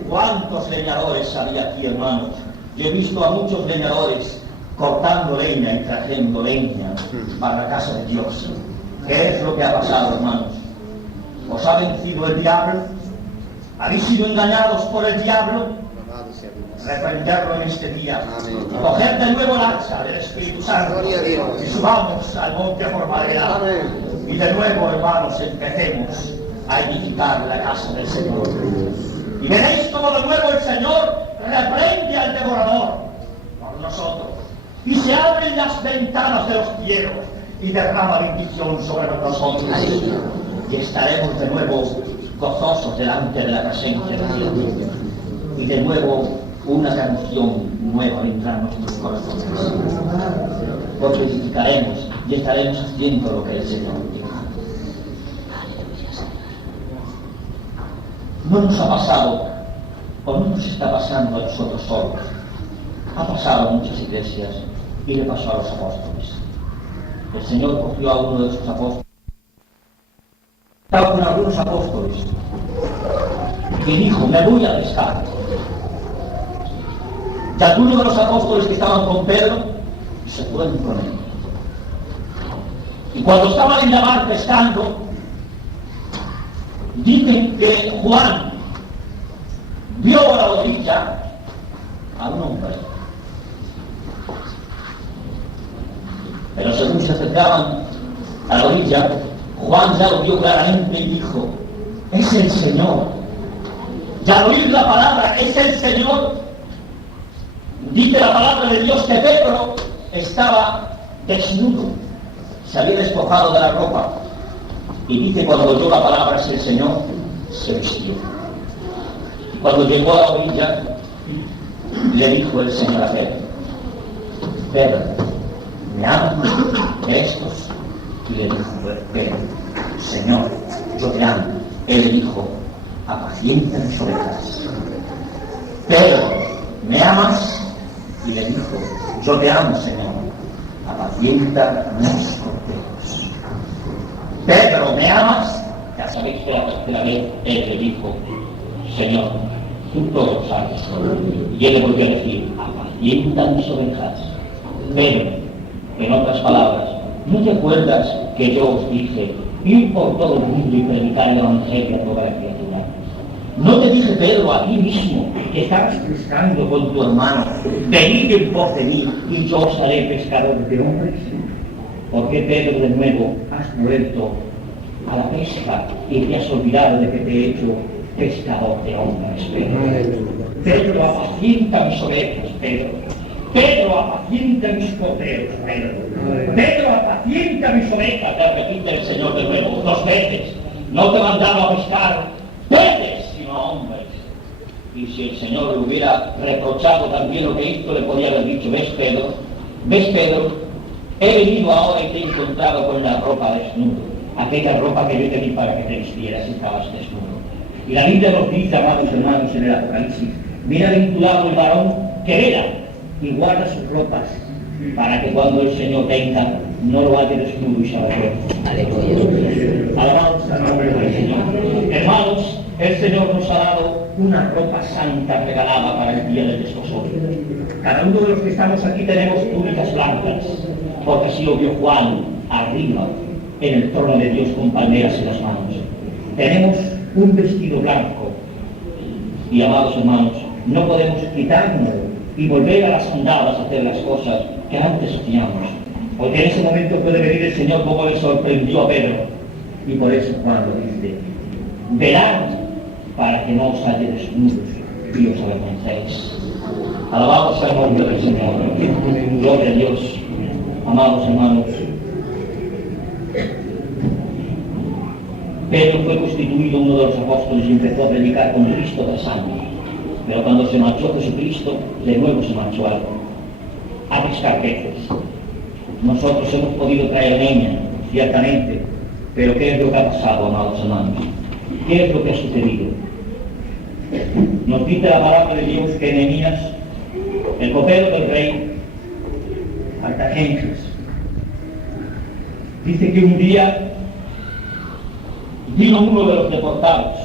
¿Cuántos leñadores había aquí, hermanos? Yo he visto a muchos leñadores cortando leña y trayendo leña para la casa de Dios. ¿Qué es lo que ha pasado, hermanos? ¿Os ha vencido el diablo? ¿Habéis sido engañados por el diablo? Reprenderlo en este día. Y coger de nuevo el hacha del Espíritu Santo y subamos al monte por madera. Y de nuevo, hermanos, empecemos a edificar la casa del Señor. Y veréis como de nuevo el Señor reprende al devorador por nosotros. Y se abren las ventanas de los cielos y derrama bendición sobre nosotros. Y estaremos de nuevo gozosos delante de la presencia de Dios. Y de nuevo una canción nueva vendrá a nuestros corazones. Porque edificaremos y estaremos haciendo lo que el Señor dice. No nos ha pasado, o no nos está pasando a nosotros solos. Ha pasado a muchas iglesias y le pasó a los apóstoles. El Señor cogió a uno de sus apóstoles. Estaba con algunos apóstoles y dijo: me voy a pescar. Y algunos de los apóstoles que estaban con Pedro se fueron con él. Y cuando estaban en la mar pescando, dicen que Juan vio a la orilla a un hombre. Pero según se acercaban a la orilla, Juan ya lo vio claramente y dijo: es el Señor. Y al oír la palabra, es el Señor, dice la palabra de Dios que Pedro estaba desnudo, se había despojado de la ropa. Y dice: cuando oyó la palabra, es el Señor, se vistió. Y cuando llegó a la orilla, le dijo el Señor a Pedro: Pedro, ¿me amas? Estos. Y le dijo Pedro: Señor, yo te amo. Él le dijo: apacienta mis ovejas. Pedro, ¿me amas? Y le dijo: yo te amo, Señor, apacienta mis corderos. Pedro, ¿me amas? Ya sabéis que la tercera vez él le dijo: Señor, tú todo lo sabes. Y él le volvió a decir: apacienta mis ovejas. Pero, en otras palabras, ¿no te acuerdas que yo os dije: ir por todo el mundo y predicar el Evangelio a toda la criatura? ¿No te dije, Pedro, a ti mismo, que estabas pescando con tu hermano: venid en pos de mí y yo os haré pescador de hombres? ¿Por qué, Pedro, de nuevo has vuelto a la pesca y te has olvidado de que te he hecho pescador de hombres, Pedro? Pedro, apacienta mis ovejas, Pedro. Pedro, apacienta mis corderos, Pedro. Pedro, apacienta mis ovejas. Te repite el Señor de nuevo 2 veces. No te mandaba a pescar peces, sino hombres. Y si el Señor le hubiera reprochado también lo que hizo, le podía haber dicho: ves, Pedro, he venido ahora y te he encontrado con la ropa desnudo, aquella ropa que yo te di para que te vistieras y estabas desnudo. Y la Biblia nos dice, amados hermanos, en el Apocalipsis: mira vinculado el varón que vela y guarda sus ropas, para que cuando el Señor venga no lo haga desnudo y se avergüence. Aleluya. Alabados al nombre del Señor. Hermanos, el Señor nos ha dado una ropa santa regalada para el día del desposorio. Cada uno de los que estamos aquí tenemos túnicas blancas, porque así lo vio Juan arriba, en el trono de Dios con palmeras en las manos. Tenemos un vestido blanco. Y amados hermanos, no podemos quitarnos y volver a las andadas a hacer las cosas que antes hacíamos. Porque en ese momento puede venir el Señor como le sorprendió a Pedro. Y por eso Juan lo dice: velad para que no os halle desnudos y os avergoncéis. Alabados al nombre del Señor. Gloria a Dios. Amados hermanos, Pedro fue constituido uno de los apóstoles y empezó a predicar con Cristo tras años. Pero cuando se marchó Jesucristo, de nuevo se marchó algo: a pescar peces. Nosotros hemos podido traer leña, ciertamente, pero ¿qué es lo que ha pasado, amados hermanos? ¿Qué es lo que ha sucedido? Nos dice la palabra de Dios que Nehemías, el copero del rey Artajerjes, dice que un día vino uno de los deportados.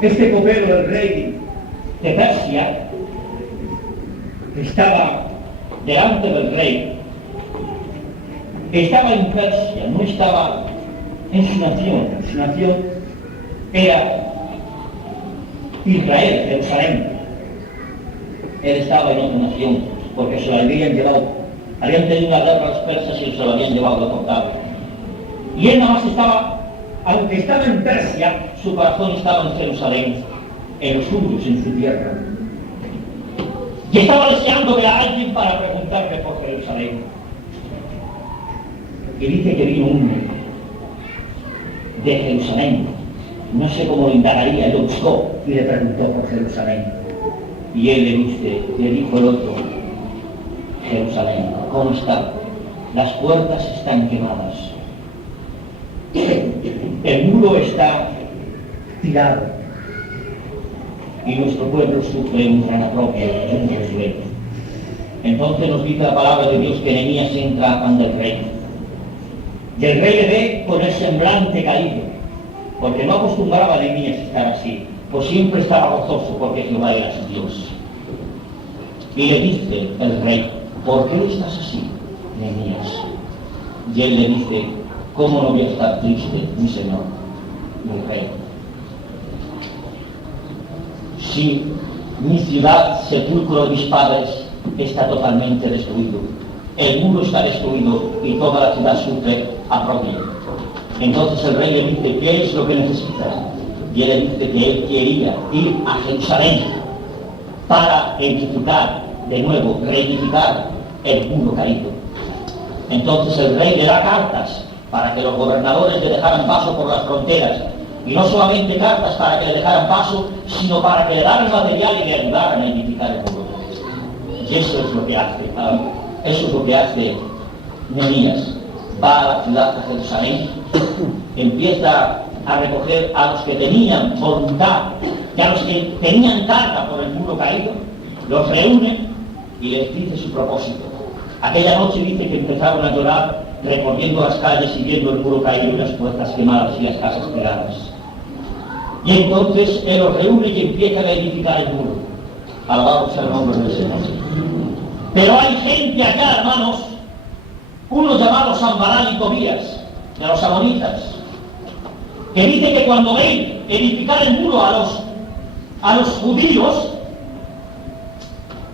Este copero del rey de Persia estaba delante del rey, estaba en Persia, no estaba en su nación. Su nación era Israel, Jerusalén. Él estaba en otra nación, porque se lo habían llevado, habían tenido una guerra los persas y se lo habían llevado deportado. Y él nada más estaba, aunque estaba en Persia, su corazón estaba en Jerusalén, en los suyos, en su tierra. Y estaba deseando ver a alguien para preguntarle por Jerusalén. Y dice que vino uno de Jerusalén. No sé cómo lo indagaría, lo buscó y le preguntó por Jerusalén. Y él le dijo el otro: Jerusalén, ¿cómo está? Las puertas están quemadas. El muro está tirado. Y nuestro pueblo sufre un gran agravio, un desvelo. Entonces nos dice la palabra de Dios que Nehemías entra ante el rey. Y el rey le ve con el semblante caído, porque no acostumbraba a Nehemías estar así, pues siempre estaba gozoso porque Jehová era su Dios. Y le dice el rey: ¿por qué estás así, Nehemías? Y él le dice: ¿cómo no voy a estar triste, mi señor, mi rey? Si mi ciudad, sepulcro de mis padres, está totalmente destruido, el muro está destruido y toda la ciudad sufre agravio. Entonces el rey le dice: ¿qué es lo que necesitas? Y él le dice que él quería ir a Jerusalén para edificar de nuevo, reedificar el muro caído. Entonces el rey le da cartas para que los gobernadores le dejaran paso por las fronteras, y no solamente cartas para que le dejaran paso, sino para que le daran material y le ayudaran a edificar el muro. Y eso es lo que hace, Nehemías. Va a la ciudad de Jerusalén, empieza a recoger a los que tenían voluntad y a los que tenían carga por el muro caído, los reúne y les dice su propósito. Aquella noche dice que empezaron a llorar recorriendo las calles y viendo el muro caído y las puertas quemadas y las casas pegadas. Y entonces él los reúne y empieza a edificar el muro. Alabado sea el nombre del Señor. Pero hay gente acá, hermanos, unos llamados Sanballat y Tobías, de los amonitas, que dice que cuando ven edificar el muro a los judíos,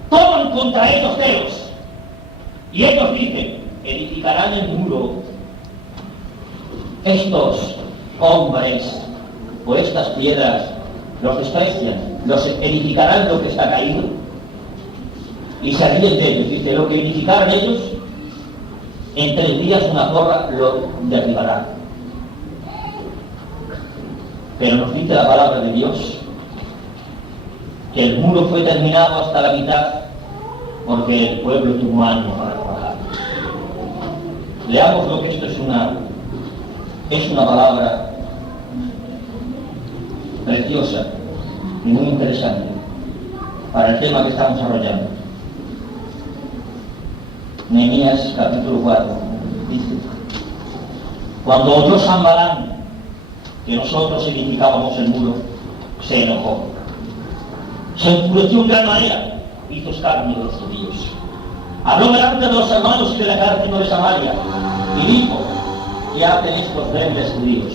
toman contra ellos celos. Y ellos dicen: edificarán el muro estos hombres o estas piedras, los desprecian, los edificarán lo que está caído. Y se ríen de ellos. Dice: lo que edificaran ellos, en 3 días una zorra lo derribará. Pero nos dice la palabra de Dios que el muro fue terminado hasta la mitad porque el pueblo tuvo ánimo para trabajar. Leamos lo que esto es una palabra preciosa y muy interesante para el tema que estamos desarrollando. Nehemías capítulo 4 dice: cuando oyó Sanballat que nosotros edificábamos el muro, se enojó. se enfureció en gran manera, hizo escarnio de los judíos. Habló delante de los hermanos y del ejército de Samaria, y dijo: ¿qué hacen estos débiles judíos?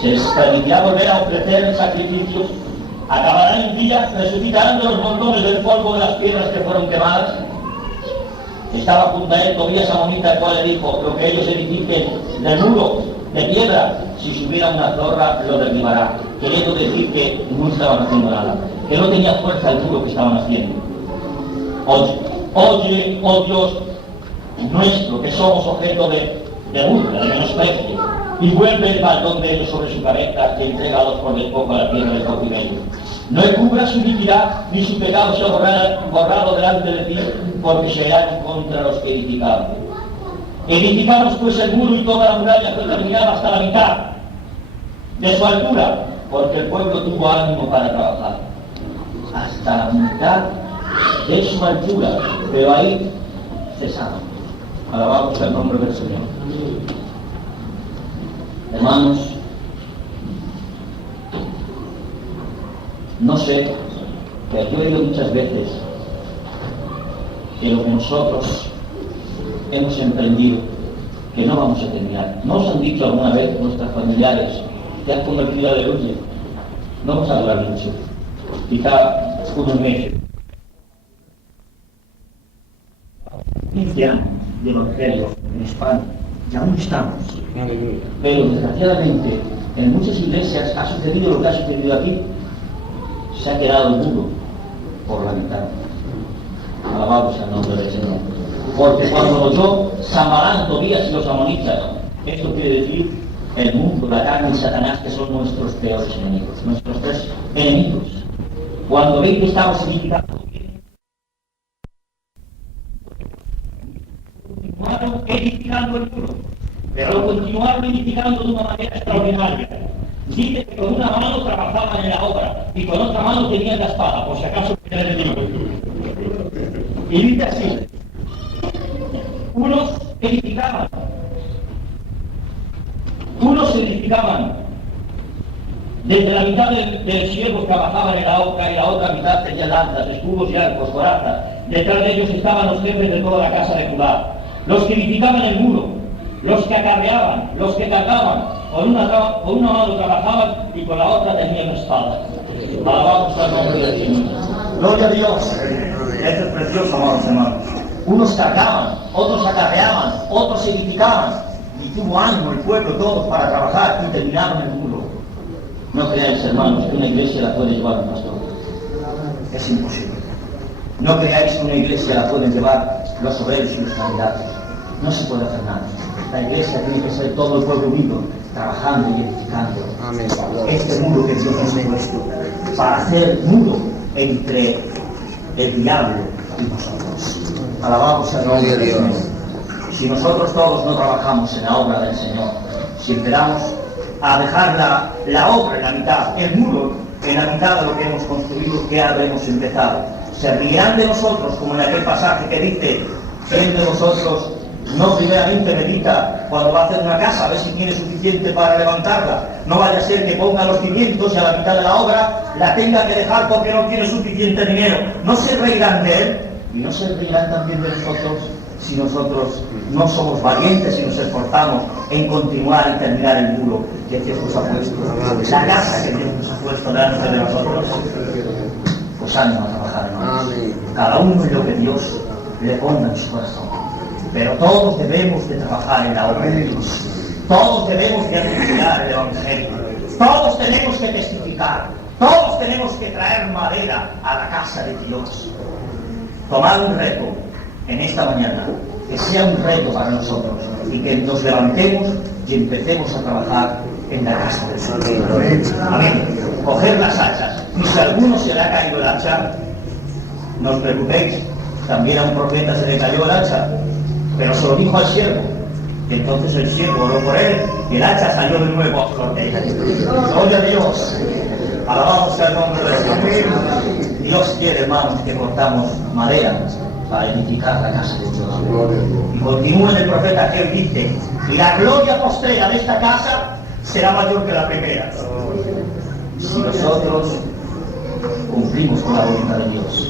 Se les permitirá volver a ofrecer sacrificios, acabarán en día, resucitarán de los montones del polvo de las piedras que fueron quemadas. Estaba junto a él Tobías amonita, el cual le dijo: lo que ellos edifiquen del muro de piedra, si subiera una zorra lo derribará. Queriendo decir que no estaban haciendo nada, que no tenía fuerza el muro que estaban haciendo. Oye, oh Dios nuestro, que somos objeto de burla, de menosprecio, y vuelve el baldón de ellos sobre su cabeza, y entrégalos por el poco a la tierra del cautiverio. No cubra su iniquidad, ni su pecado sea borrado delante de ti, porque será en contra de los que edificaron. Edificamos pues el muro y toda la muralla fue terminada hasta la mitad de su altura, porque el pueblo tuvo ánimo para trabajar. Hasta la mitad de su altura, pero ahí cesamos. Alabamos el nombre del Señor. Hermanos, no sé, pero yo he oído muchas veces que lo que nosotros hemos emprendido, que no vamos a terminar. ¿No os han dicho alguna vez nuestros familiares que has convertido a aleluya? No vamos a durar mucho, quizá unos meses. 15 años de evangelio en España, y aún estamos. Pero desgraciadamente, en muchas iglesias ha sucedido lo que ha sucedido aquí. Se ha quedado el muro por la mitad. Alabados al nombre del Señor. Porque cuando oyó Sanballat, Tobías y los amonitas, esto quiere decir el mundo, la carne y Satanás, que son nuestros peores enemigos, nuestros tres enemigos. Cuando veis que estamos edificando, continuaron edificando el muro, pero lo continuaron edificando de una manera extraordinaria. Dice que con una mano trabajaban en la obra y con otra mano tenían la espada, por si acaso era el enemigo. Y dice así: unos edificaban desde la mitad del siervos trabajaban en la obra y la otra mitad tenían lanzas, escudos y arcos, corazas. Detrás de ellos estaban los jefes de toda la casa de Judá, los que edificaban el muro, los que acarreaban, los que cargaban, con una mano trabajaban y con la otra tenían una espada. Alabamos al nombre del Señor. Gloria a Dios. Esto es precioso, amados hermanos. Unos cargaban, otros acarreaban, otros edificaban, y tuvo ánimo el pueblo todos para trabajar y terminaron el muro. No creáis, hermanos, que una iglesia la puede llevar un pastor. Es imposible. No creáis que una iglesia la pueden llevar los obreros y los candidatos. No se puede hacer nada. La iglesia tiene que ser todo el pueblo unido, trabajando y edificando. Amén. Este muro que Dios nos ha puesto para hacer muro entre el diablo y nosotros. Alabamos al nombre de Dios. Si nosotros todos no trabajamos en la obra del Señor, si esperamos a dejar la obra en la mitad, el muro en la mitad de lo que hemos construido, que habremos empezado. Se rían de nosotros, como en aquel pasaje que dice: ¿quién de vosotros no primeramente medita cuando va a hacer una casa, a ver si tiene suficiente para levantarla? No vaya a ser que ponga los cimientos y a la mitad de la obra la tenga que dejar porque no tiene suficiente dinero. ¿No se reirán de él? Y no se reirán también de nosotros si nosotros no somos valientes y nos esforzamos en continuar y terminar el muro que Dios nos ha puesto, la casa que Dios nos ha puesto delante de nosotros. Pues ánimo a trabajar, hermanos. Cada uno en lo que Dios le ponga en su corazón. Pero todos debemos de trabajar en la obra de Dios. Todos debemos de anunciar el Evangelio. Todos tenemos que testificar. Todos tenemos que traer madera a la casa de Dios. Tomar un reto en esta mañana, que sea un reto para nosotros y que nos levantemos y empecemos a trabajar en la casa del Señor. Amén. Coger las hachas. Y si a alguno se le ha caído el hacha, no os preocupéis. También a un profeta se le cayó el hacha, pero se lo dijo al siervo. Y entonces el siervo oró por él y el hacha salió de nuevo a flote. Gloria a Dios. Alabamos al nombre del Señor. Dios quiere, hermanos, que cortamos madera para edificar la casa de Dios. Y continúa el profeta que hoy dice: y la gloria postrera de esta casa será mayor que la primera. Si nosotros cumplimos con la voluntad de Dios.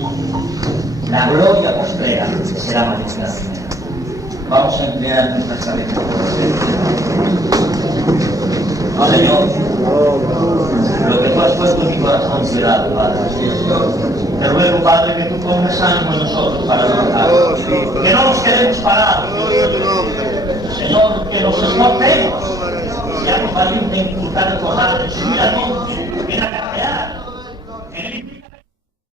La gloria postrera será mayor que la primera. Vamos a emplear nuestras cabezas. Señor, lo que tú has puesto en mi corazón, piedad, Padre. Te ruego, Padre, que tú pongas ánimo en nosotros para trabajar. Que no nos quedemos parados. Señor, que nos esforcemos. Ya nos valiente en inculcar el corazón, subir a